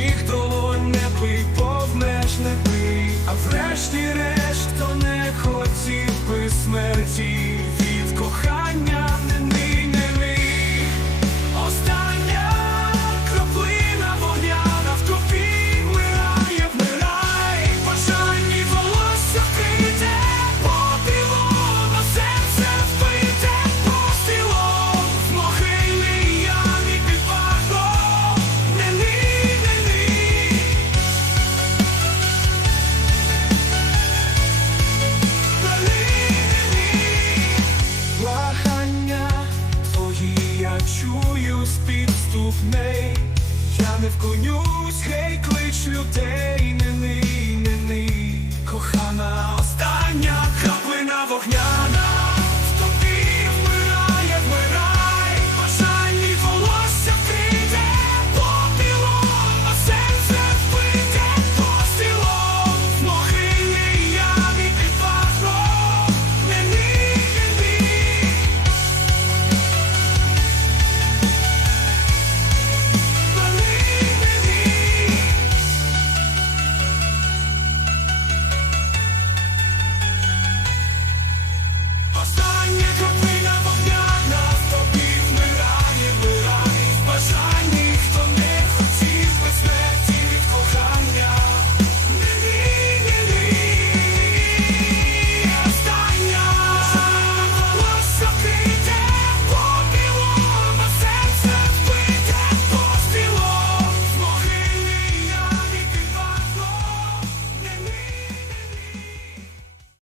своїх долонь не пий, повнеш не пий, а врешті-решт, хто не хотів би смерті. Підступний Я не вклонюсь, хей, клич людей, не ни, не ни. Кохана остання краплина вогняна